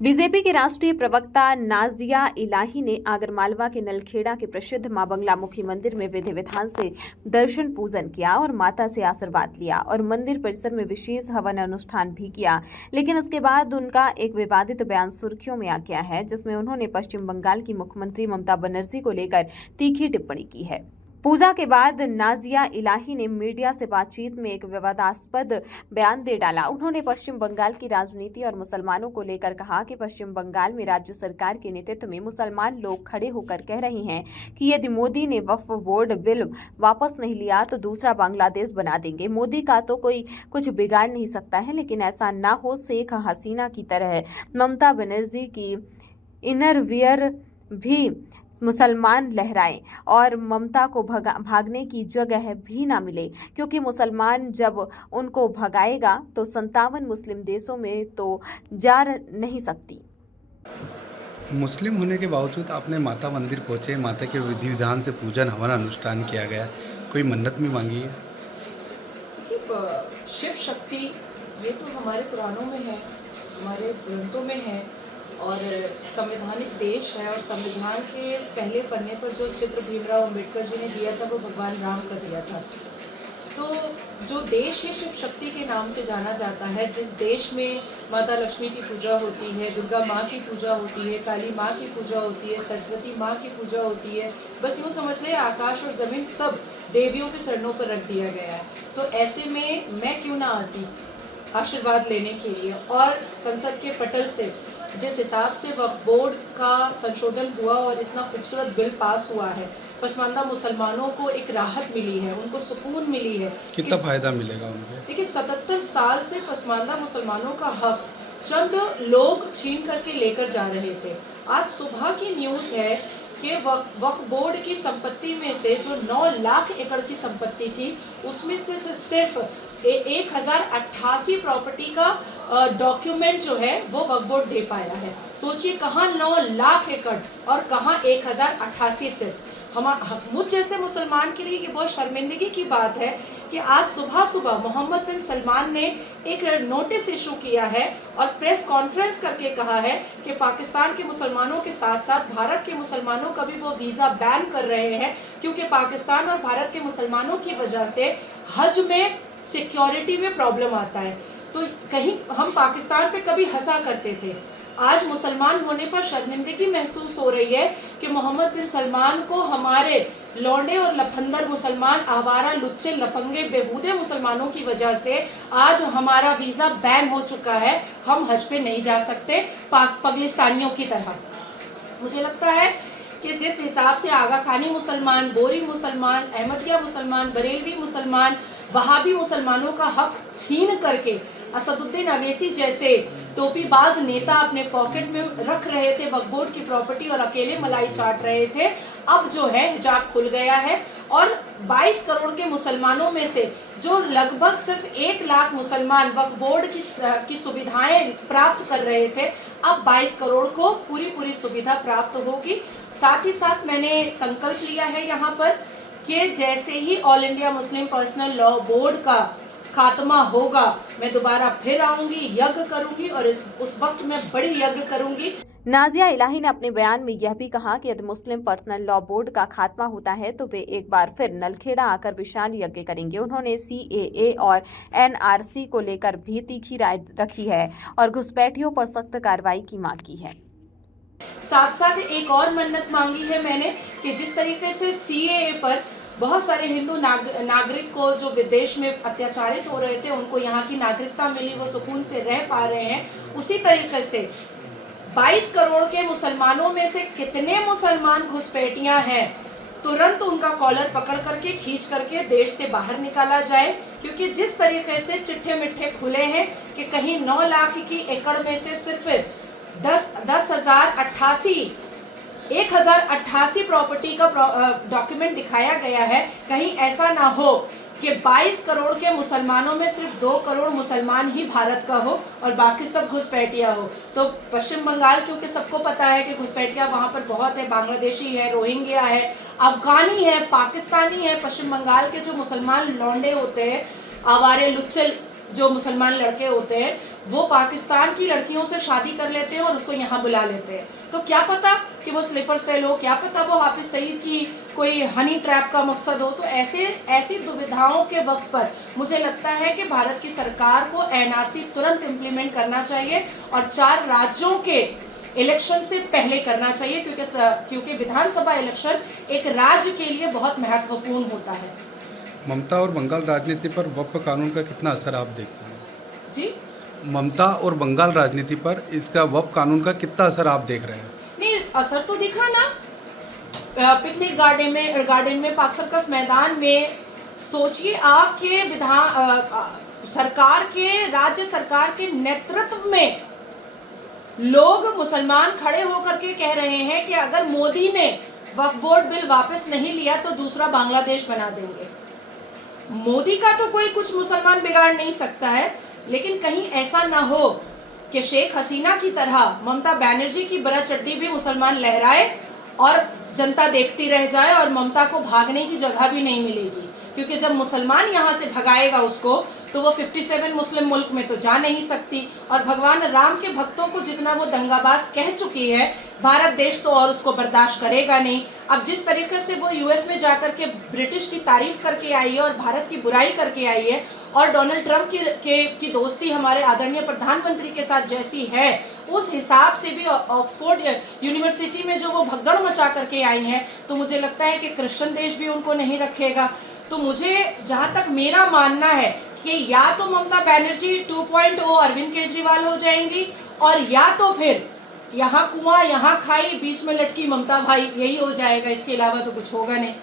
BJP के राष्ट्रीय प्रवक्ता नाजिया इलाही ने आगरमालवा के नलखेड़ा के प्रसिद्ध मां बंगलामुखी मंदिर में विधि विधान से दर्शन पूजन किया और माता से आशीर्वाद लिया और मंदिर परिसर में विशेष हवन अनुष्ठान भी किया। लेकिन उसके बाद उनका एक विवादित बयान सुर्खियों में आ गया है, जिसमें उन्होंने पश्चिम बंगाल की मुख्यमंत्री ममता बनर्जी को लेकर तीखी टिप्पणी की है। पूजा के बाद नाजिया इलाही ने मीडिया से बातचीत में एक विवादास्पद बयान दे डाला। उन्होंने पश्चिम बंगाल की राजनीति और मुसलमानों को लेकर कहा कि पश्चिम बंगाल में राज्य सरकार के नेतृत्व में मुसलमान लोग खड़े होकर कह रहे हैं कि यदि मोदी ने वक्फ बोर्ड बिल वापस नहीं लिया तो दूसरा बांग्लादेश बना देंगे। मोदी का तो कोई कुछ बिगाड़ नहीं सकता है, लेकिन ऐसा ना हो शेख हसीना की तरह ममता बनर्जी की इनरवियर भी मुसलमान लहराएं और ममता को भागने की जगह भी ना मिले, क्योंकि मुसलमान जब उनको भगाएगा तो 57 मुस्लिम देशों में तो जा नहीं सकती। मुस्लिम होने के बावजूद आपने माता मंदिर पहुंचे, माता के विधि विधान से पूजन हवन अनुष्ठान किया गया, कोई मन्नत भी मांगी है? देखिए, शिव शक्ति ये तो हमारे पुराणों में है, हमारे ग्रंथों में है और संवैधानिक देश है और संविधान के पहले पन्ने पर जो चित्र भीमराव अंबेडकर जी ने दिया था वो भगवान राम का दिया था। तो जो देश है शिव शक्ति के नाम से जाना जाता है, जिस देश में माता लक्ष्मी की पूजा होती है, दुर्गा माँ की पूजा होती है, काली माँ की पूजा होती है, सरस्वती माँ की पूजा होती है, बस यूँ समझ लें आकाश और ज़मीन सब देवियों के चरणों पर रख दिया गया है। तो ऐसे में मैं क्यों ना आती आशीर्वाद लेने के लिए। और संसद के पटल से जिस हिसाब से वक्फ बोर्ड का संशोधन हुआ और इतना खूबसूरत बिल पास हुआ है, पसमानदा मुसलमानों को एक राहत मिली है, उनको सुकून मिली है। कितना फायदा मिलेगा उनको? देखिए, 77 साल से पसमानदा मुसलमानों का हक चंद लोग छीन करके लेकर जा रहे थे। आज सुबह की न्यूज़ है कि वक्फ बोर्ड की संपत्ति में से जो 9 लाख एकड़ की संपत्ति थी, उसमें से सिर्फ 1088 प्रॉपर्टी का डॉक्यूमेंट जो है वो वक्फ बोर्ड दे पाया है। सोचिए, कहाँ 9 लाख एकड़ और कहाँ 1088 सिर्फ। मुझ जैसे मुसलमान के लिए ये बहुत शर्मिंदगी की बात है कि आज सुबह सुबह मोहम्मद बिन सलमान ने एक नोटिस इशू किया है और प्रेस कॉन्फ्रेंस करके कहा है कि पाकिस्तान के मुसलमानों के साथ साथ भारत के मुसलमानों का भी वो वीज़ा बैन कर रहे हैं, क्योंकि पाकिस्तान और भारत के मुसलमानों की वजह से हज में सिक्योरिटी में प्रॉब्लम आता है। तो कहीं हम पाकिस्तान पे कभी हंसा करते थे, आज मुसलमान होने पर शर्मिंदगी महसूस हो रही है कि मोहम्मद बिन सलमान को हमारे लौंडे और लफंदर मुसलमान, आवारा, लुच्चे, लफंगे, बेहूदे मुसलमानों की वजह से आज हमारा वीज़ा बैन हो चुका है। हम हज पे नहीं जा सकते पाकिस्तानियों की तरह। मुझे लगता है कि जिस हिसाब से आगा खानी मुसलमान, बोरी मुसलमान, अहमदिया मुसलमान, बरेलवी मुसलमान, वहाबी मुसलमानों का हक छीन करके असदुद्दीन अवैसी जैसे टोपीबाज नेता अपने पॉकेट में रख रहे थे वक्फ बोर्ड की प्रॉपर्टी और अकेले मलाई चाट रहे थे, अब जो है हिजाब खुल गया है और 22 करोड़ के मुसलमानों में से जो लगभग सिर्फ 1 लाख मुसलमान वक्फ बोर्ड की सुविधाएं प्राप्त कर रहे थे, अब 22 करोड़ को पूरी सुविधा प्राप्त होगी। साथ ही साथ मैंने संकल्प लिया है यहाँ पर कि जैसे ही All India Muslim Personal Law Board का खात्मा होगा, मैं दोबारा फिर आऊंगी, यज्ञ करूंगी और उस वक्त मैं बड़ी यज्ञ करूंगी। नाजिया इलाही ने अपने बयान में यह भी कहा कि यदि मुस्लिम पर्सनल लॉ बोर्ड का खात्मा होता है तो वे एक बार फिर नलखेड़ा आकर विशाल यज्ञ करेंगे। उन्होंने CAA और NRC को लेकर भी तीखी राय रखी है और घुसपैठियों पर सख्त कार्रवाई की मांग की है। साथ साथ एक और मन्नत मांगी है मैंने कि जिस तरीके से CAA पर बहुत सारे हिंदू नागरिक को जो विदेश में अत्याचारित हो रहे थे, उनको यहाँ की नागरिकता मिली, वो सुकून से रह पा रहे हैं, उसी तरीके से 22 करोड़ के मुसलमानों में से कितने मुसलमान घुसपैठियाँ हैं, तुरंत उनका कॉलर पकड़ करके खींच करके देश से बाहर निकाला जाए। क्योंकि जिस तरीके से चिट्ठे मिट्ठे खुले हैं कि कहीं 9 लाख की एकड़ में से सिर्फ 1088 प्रॉपर्टी का डॉक्यूमेंट दिखाया गया है, कहीं ऐसा ना हो कि 22 करोड़ के मुसलमानों में सिर्फ 2 करोड़ मुसलमान ही भारत का हो और बाकी सब घुसपैठिया हो। तो पश्चिम बंगाल, क्योंकि सबको पता है कि घुसपैठिया वहाँ पर बहुत है, बांग्लादेशी है, रोहिंग्या है, अफगानी है, पाकिस्तानी है। पश्चिम बंगाल के जो मुसलमान लौंडे होते हैं, आवारे लुच्चे जो मुसलमान लड़के होते हैं वो पाकिस्तान की लड़कियों से शादी कर लेते हैं और उसको यहाँ बुला लेते हैं। तो क्या पता कि वो स्लीपर सेल हो, क्या पता वो हाफिज सईद की कोई हनी ट्रैप का मकसद हो। तो ऐसी दुविधाओं के वक्त पर मुझे लगता है कि भारत की सरकार को एनआरसी तुरंत इम्प्लीमेंट करना चाहिए और 4 राज्यों के इलेक्शन से पहले करना चाहिए, क्योंकि विधानसभा इलेक्शन एक राज्य के लिए बहुत महत्वपूर्ण होता है। ममता और बंगाल राजनीति पर वक्फ कानून का कितना असर आप देखते हैं? जी ममता और बंगाल राजनीति पर इसका वक्फ कानून का कितना असर आप देख रहे हैं? नहीं, असर तो दिखा ना। पिकनिक गार्डन में पाक सर्कस मैदान में सोचिए आपके राज्य सरकार के नेतृत्व में लोग मुसलमान खड़े होकर के कह रहे हैं कि अगर मोदी ने वक्फ बोर्ड बिल वापस नहीं लिया तो दूसरा बांग्लादेश बना देंगे। मोदी का तो कोई कुछ मुसलमान बिगाड़ नहीं सकता है, लेकिन कहीं ऐसा ना हो कि शेख हसीना की तरह ममता बनर्जी की बड़ा चड्डी भी मुसलमान लहराए और जनता देखती रह जाए और ममता को भागने की जगह भी नहीं मिलेगी। क्योंकि जब मुसलमान यहाँ से भगाएगा उसको तो वो 57 मुस्लिम मुल्क में तो जा नहीं सकती। और भगवान राम के भक्तों को जितना वो दंगाबाज कह चुकी है, भारत देश तो और उसको बर्दाश्त करेगा नहीं। अब जिस तरीके से वो यूएस में जाकर के ब्रिटिश की तारीफ करके आई है और भारत की बुराई करके आई है, और डोनाल्ड ट्रंप की दोस्ती हमारे आदरणीय प्रधानमंत्री के साथ जैसी है, उस हिसाब से भी ऑक्सफोर्ड यूनिवर्सिटी में जो वो भगदड़ मचा करके आई हैं, तो मुझे लगता है कि क्रिश्चियन देश भी उनको नहीं रखेगा। तो मुझे जहाँ तक मेरा मानना है कि या तो ममता बनर्जी 2.0 अरविंद केजरीवाल हो जाएंगी, और या तो फिर यहाँ कुआं यहाँ खाई बीच में लटकी ममता भाई, यही हो जाएगा। इसके अलावा तो कुछ होगा नहीं।